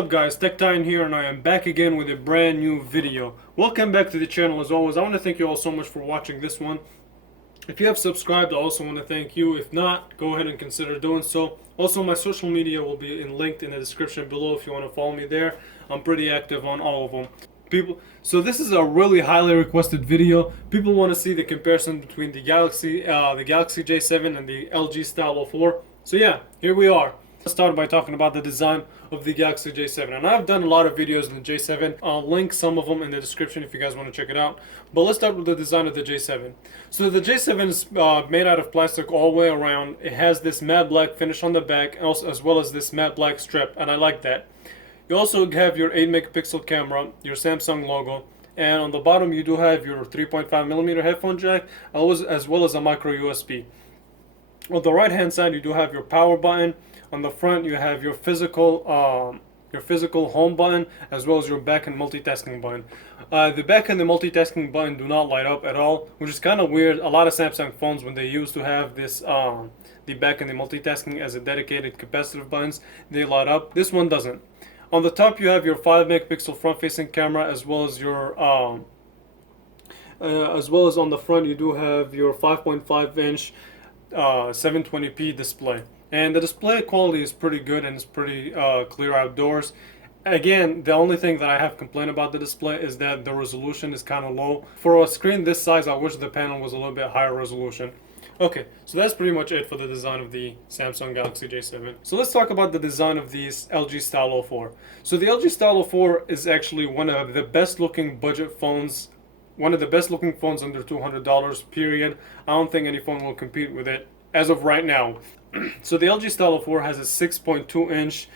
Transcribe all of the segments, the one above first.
up guys, TechTitan here, and I am back again with a brand new video. Welcome back to the channel. As always, I want to thank you all so much for watching this one. If you have subscribed, I also want to thank you. If not, go ahead and consider doing so. Also, my social media will be linked in the description below if you want to follow me there. I'm pretty active on all of them. So this is a really highly requested video. People want to see the comparison between the Galaxy J7 and the LG Stylo 4. So yeah, here we are. Let's start by talking about the design of the Galaxy J7, and I've done a lot of videos on the J7. I'll link some of them in the description if you guys want to check it out. But let's start with the design of the J7. So the J7 is made out of plastic all the way around. It has this matte black finish on the back, as well as this matte black strip, and I like that. You also have your 8 megapixel camera, your Smasung logo, and on the bottom you do have your 3.5mm headphone jack, as well as a micro USB. On the right hand side you do have your power button. On the front you have your physical home button, as well as your back and multitasking button. The back and the multitasking button do not light up at all, which is kind of weird. A lot of Samsung phones, when they used to have this the back and the multitasking as a dedicated capacitive buttons, they light up. This one doesn't. On the top you have your 5 megapixel front facing camera, as well as your on the front you do have your 5.5 inch 720p display. And the display quality is pretty good, and it's pretty clear outdoors. Again, the only thing that I have complained about the display is that the resolution is kind of low. For a screen this size, I wish the panel was a little bit higher resolution. Okay, so that's pretty much it for the design of the Samsung Galaxy J7. So let's talk about the design of the LG Stylo 4. So the LG Stylo 4 is actually one of the best looking budget phones, one of the best looking phones under $200, period. I don't think any phone will compete with it as of right now. So the LG Stylo 4 has a 6.2 inch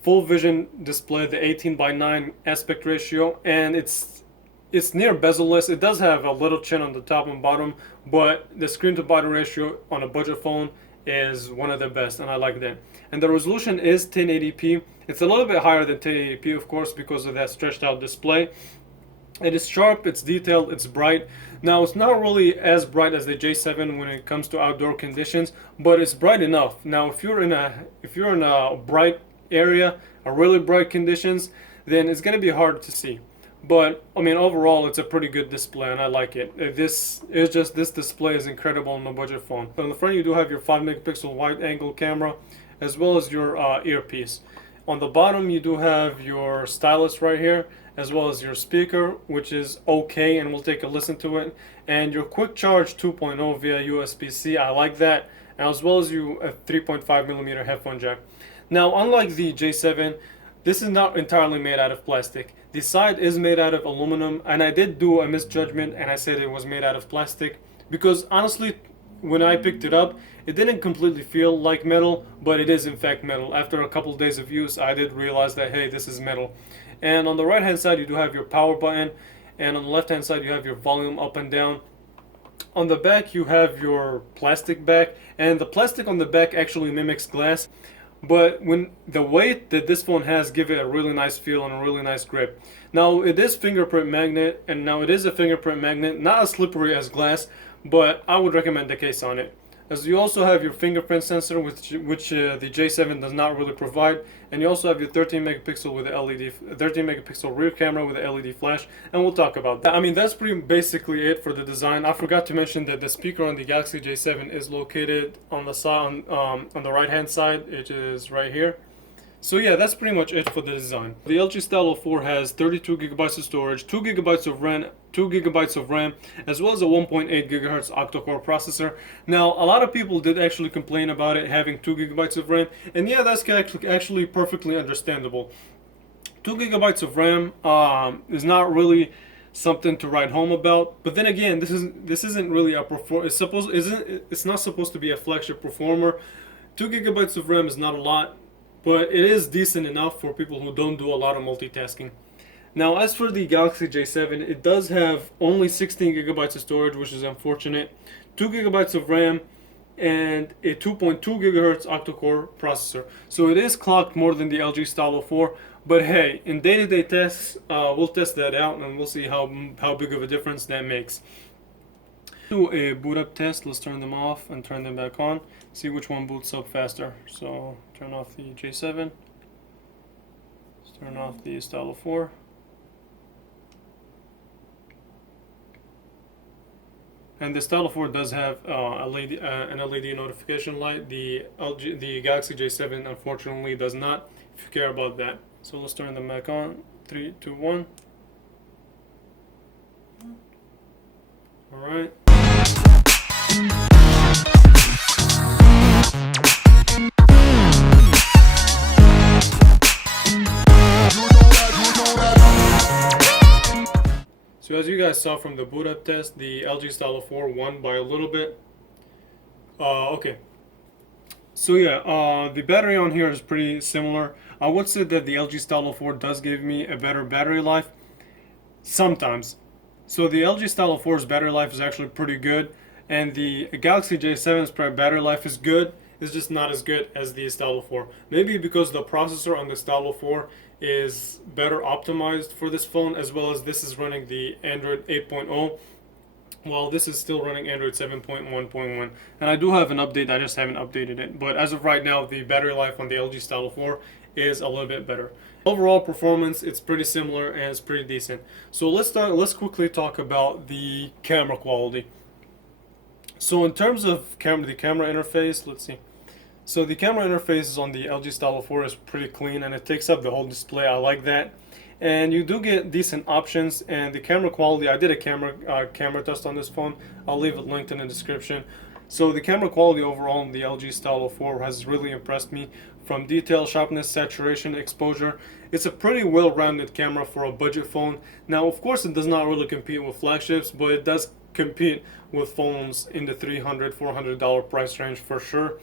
full vision display, the 18:9 aspect ratio, and it's near bezel-less. It does have a little chin on the top and bottom, but the screen to body ratio on a budget phone is one of the best, and I like that. And the resolution is 1080p. It's a little bit higher than 1080p, of course, because of that stretched out display. It is sharp, it's detailed, it's bright. Now, it's not really as bright as the J7 when it comes to outdoor conditions, but it's bright enough. Now, if you're in a bright area, a really bright conditions, then it's gonna be hard to see. But I mean, overall, it's a pretty good display, and I like it. This display is incredible on a budget phone. On the front, you do have your 5 megapixel wide angle camera, as well as your earpiece. On the bottom, you do have your stylus right here, as well as your speaker, which is okay, and we'll take a listen to it, and your quick charge 2.0 via USB-C. I like that, as well as a 3.5mm headphone jack. Now, unlike the J7, this is not entirely made out of plastic. The side is made out of aluminum, and I did do a misjudgment and I said it was made out of plastic, because honestly, when I picked it up, it didn't completely feel like metal, but it is in fact metal. After a couple days of use, I did realize that, hey, this is metal. And on the right hand side you do have your power button, and on the left hand side you have your volume up and down. On the back you have your plastic back, and the plastic on the back actually mimics glass, but when the weight that this phone has give it a really nice feel and a really nice grip. Now, it is fingerprint magnet, and now it is a fingerprint magnet, not as slippery as glass, but I would recommend the case on it. As you also have your fingerprint sensor, which the J7 does not really provide, and you also have your 13 megapixel rear camera with the LED flash, and we'll talk about that. I mean, that's pretty basically it for the design. I forgot to mention that the speaker on the Galaxy J7 is located on the side, on the right hand side. It is right here. So yeah, that's pretty much it for the design. The LG Stylo 4 has 32 gigabytes of storage, 2 gigabytes of RAM, as well as a 1.8 gigahertz octa-core processor. Now, a lot of people did actually complain about it having 2 gigabytes of RAM, and yeah, that's actually perfectly understandable. 2 gigabytes of RAM is not really something to write home about, but then again, this isn't really a it's not supposed to be a flagship performer. 2 gigabytes of RAM is not a lot, but it is decent enough for people who don't do a lot of multitasking. Now, as for the Galaxy J7, it does have only 16 gigabytes of storage, which is unfortunate, 2 gigabytes of RAM, and a 2.2 gigahertz octa-core processor. So it is clocked more than the LG Stylo 4, but hey, in day-to-day tests, we'll test that out and we'll see how big of a difference that makes. Do a boot up test. Let's turn them off and turn them back on. See which one boots up faster. So turn off the J7. Turn off the Stylo 4. And the Stylo 4 does have an LED notification light. The Galaxy J7 unfortunately does not, if you care about that. So let's turn them back on. 3, 2, 1. Alright. So as you guys saw from the boot up test, the LG Stylo 4 won by a little bit. Okay. So yeah, the battery on here is pretty similar. I would say that the LG Stylo 4 does give me a better battery life sometimes. So the LG Stylo 4's battery life is actually pretty good, and the Galaxy J7's battery life is good. It's just not as good as the Stylo 4. Maybe because the processor on the Stylo 4 is better optimized for this phone, as well as this is running the Android 8.0, while this is still running Android 7.1.1. And I do have an update, I just haven't updated it. But as of right now, the battery life on the LG Stylo 4 is a little bit better. Overall performance, it's pretty similar and it's pretty decent. So let's quickly talk about the camera quality. So in terms of the camera interface, let's see. So the camera interface on the LG Stylo 4 is pretty clean and it takes up the whole display. I like that. And you do get decent options, and the camera quality, I did a camera test on this phone. I'll leave it linked in the description. So the camera quality overall on the LG Stylo 4 has really impressed me. From detail, sharpness, saturation, exposure, it's a pretty well-rounded camera for a budget phone. Now of course it does not really compete with flagships, but it does compete with phones in the $300-$400 price range for sure.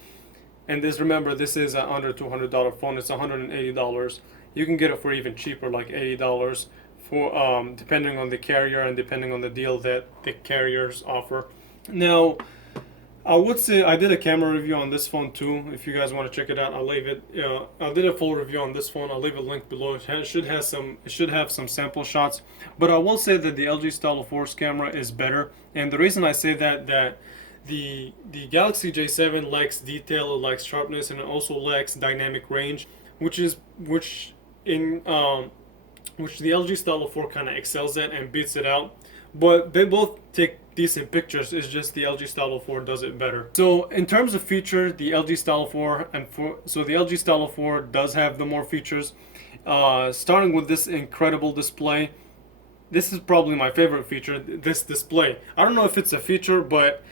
And remember, this is an under $200 phone. It's $180. You can get it for even cheaper, like $80 for depending on the carrier and depending on the deal that the carriers offer. Now, I would say I did a camera review on this phone too. If you guys want to check it out, I'll leave it. I did a full review on this phone. I'll leave a link below. It should have some sample shots. But I will say that the LG Stylo 4's camera is better, and the reason I say that the Galaxy J7 lacks detail, it lacks sharpness, and it also lacks dynamic range, which the LG Stylo 4 kind of excels at and beats it out. But they both take decent pictures. It's just the LG Stylo 4 does it better. So in terms of feature, the LG Stylo 4 the LG Stylo 4 does have the more features. Starting with this incredible display. This is probably my favorite feature. This display. I don't know if it's a feature, but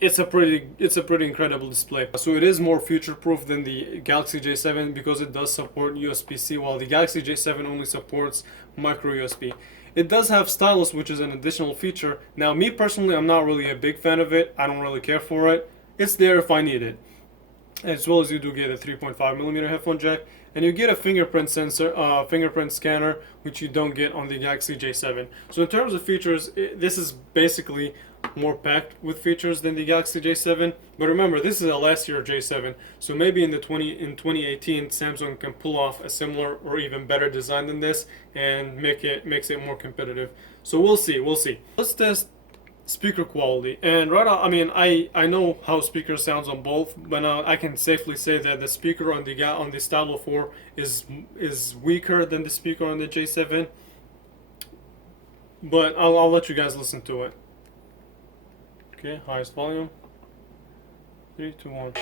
it's a pretty incredible display. So it is more future-proof than the Galaxy J7 because it does support USB-C, while the Galaxy J7 only supports micro USB. It does have stylus, which is an additional feature. Now, me personally, I'm not really a big fan of it. I don't really care for it. It's there if I need it. As well as you do get a 3.5mm headphone jack, and you get a fingerprint scanner, which you don't get on the Galaxy J7. So in terms of features, this is basically more packed with features than the Galaxy J7. But remember, this is a last year J7, so maybe in 2018 Samsung can pull off a similar or even better design than this and makes it more competitive. So we'll see. Let's test speaker quality. And right now, I mean, I know how speaker sounds on both, but I can safely say that the speaker on the Stylo 4 is weaker than the speaker on the J7. But I'll let you guys listen to it. Okay, highest volume. 3, 2, 1.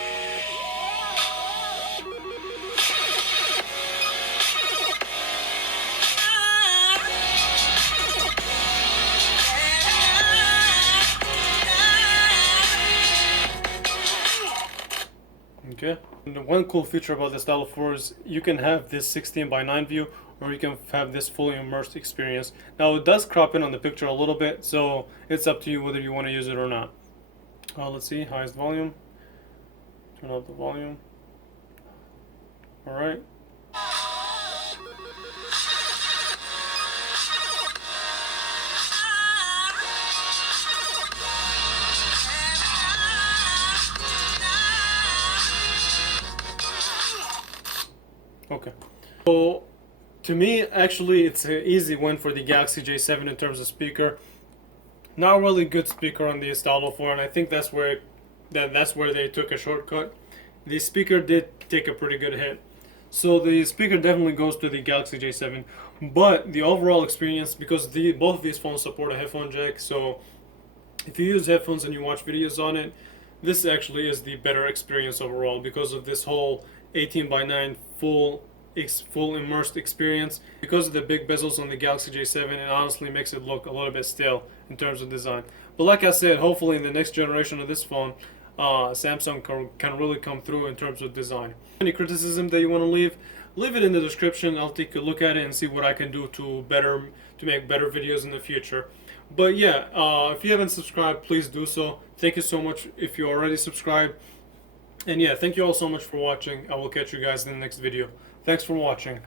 Okay. And the one cool feature about the Stylo 4 is you can have this 16:9 view, or you can have this fully immersed experience. Now it does crop in on the picture a little bit, so it's up to you whether you want to use it or not. Let's see, highest volume. Turn up the volume. Alright. Okay. So to me, actually, it's an easy win for the Galaxy J7 in terms of speaker. Not really good speaker on the Stylo 4, and I think that's where they took a shortcut. The speaker did take a pretty good hit. So the speaker definitely goes to the Galaxy J7, but the overall experience, because both of these phones support a headphone jack, so if you use headphones and you watch videos on it, this actually is the better experience overall because of this whole 18 by 9 full immersed experience. Because of the big bezels on the Galaxy J7, it honestly makes it look a little bit stale in terms of design. But like I said, hopefully in the next generation of this phone, Samsung can really come through in terms of design. Any criticism that you want to leave it in the description. I'll take a look at it and see what I can do to make better videos in the future. But yeah, if you haven't subscribed, please do so. Thank you so much if you already subscribed. And yeah, thank you all so much for watching. I will catch you guys in the next video. Thanks for watching.